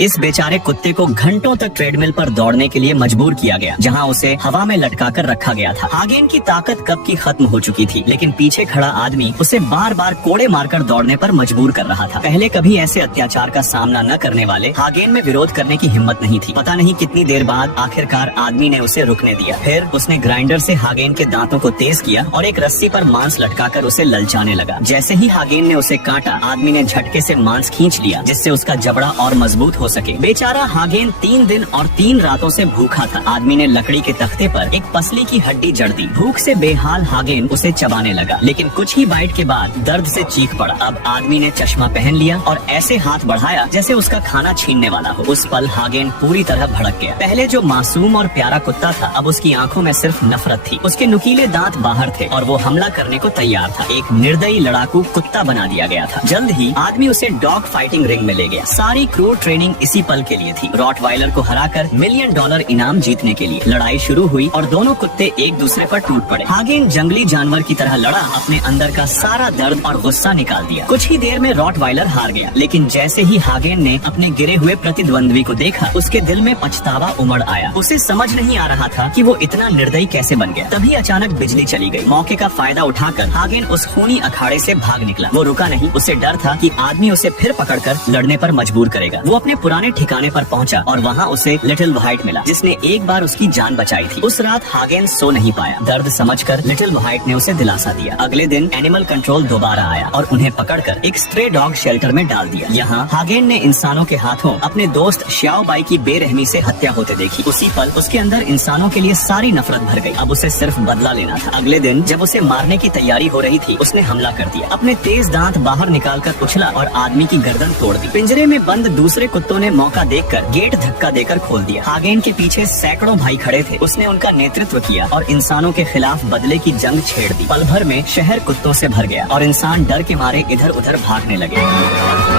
इस बेचारे कुत्ते को घंटों तक ट्रेडमिल पर दौड़ने के लिए मजबूर किया गया, जहां उसे हवा में लटकाकर रखा गया था। हागेन की ताकत कब की खत्म हो चुकी थी, लेकिन पीछे खड़ा आदमी उसे बार बार कोड़े मारकर दौड़ने पर मजबूर कर रहा था। पहले कभी ऐसे अत्याचार का सामना न करने वाले हागेन में विरोध करने की हिम्मत नहीं थी। पता नहीं कितनी देर बाद आखिरकार आदमी ने उसे रुकने दिया। फिर उसने ग्राइंडर से हागेन के दांतों को तेज किया और एक रस्सी पर मांस लटकाकर उसे ललचाने लगा। जैसे ही हागेन ने उसे काटा, आदमी ने झटके से मांस खींच लिया, जिससे उसका जबड़ा और मजबूत हो सके। बेचारा हागेन 3 दिन और 3 रातों से भूखा था। आदमी ने लकड़ी के तख्ते पर एक पसली की हड्डी जड़ दी। भूख से बेहाल हागेन उसे चबाने लगा, लेकिन कुछ ही बाइट के बाद दर्द से चीख पड़ा। अब आदमी ने चश्मा पहन लिया और ऐसे हाथ बढ़ाया जैसे उसका खाना छीनने वाला हो। उस पल हागेन पूरी तरह भड़क गया। पहले जो मासूम और प्यारा कुत्ता था, अब उसकी आंखों में सिर्फ नफरत थी। उसके नुकीले दांत बाहर थे और वो हमला करने को तैयार था। एक निर्दयी लड़ाकू कुत्ता बना दिया गया था। जल्द ही आदमी उसे डॉग फाइटिंग रिंग में ले गया। सारी क्रू ट्रेनिंग इसी पल के लिए थी, रॉटवाइलर को हराकर $1 मिलियन इनाम जीतने के लिए। लड़ाई शुरू हुई और दोनों कुत्ते एक दूसरे पर टूट पड़े। हागेन जंगली जानवर की तरह लड़ा, अपने अंदर का सारा दर्द और गुस्सा निकाल दिया। कुछ ही देर में रॉटवाइलर हार गया, लेकिन जैसे ही हागेन ने अपने गिरे हुए प्रतिद्वंद्वी को देखा, उसके दिल में पछतावा उमड़ आया। उसे समझ नहीं आ रहा था कि वो इतना निर्दयी कैसे बन गया। तभी अचानक बिजली चली गई। मौके का फायदा उठाकर हागेन उस खूनी अखाड़े से भाग निकला। वो रुका नहीं, उसे डर था कि आदमी उसे फिर पकड़कर लड़ने पर मजबूर करेगा। वो अपने पुराने ठिकाने पर पहुंचा और वहां उसे लिटिल व्हाइट मिला, जिसने एक बार उसकी जान बचाई थी। उस रात हागेन सो नहीं पाया। दर्द समझकर लिटिल व्हाइट ने उसे दिलासा दिया। अगले दिन एनिमल कंट्रोल दोबारा आया और उन्हें पकड़कर एक स्ट्रे डॉग शेल्टर में डाल दिया। यहाँ हागेन ने इंसानों के हाथों अपने दोस्त श्याओ बाई की बेरहमी से हत्या होते देखी। उसी पल उसके अंदर इंसानों के लिए सारी नफरत भर गई। अब उसे सिर्फ बदला लेना था। अगले दिन जब उसे मारने की तैयारी हो रही थी, उसने हमला कर दिया। अपने तेज दांत बाहर निकालकर उछला और आदमी की गर्दन तोड़ दी। पिंजरे में बंद दूसरे कुत्तों ने मौका देखकर गेट धक्का देकर खोल दिया। हागेन के पीछे सैकड़ों भाई खड़े थे। उसने उनका नेतृत्व किया और इंसानों के खिलाफ बदले की जंग छेड़ दी। पल भर में शहर कुत्तों से भर गया और इंसान डर के मारे इधर उधर भागने लगे।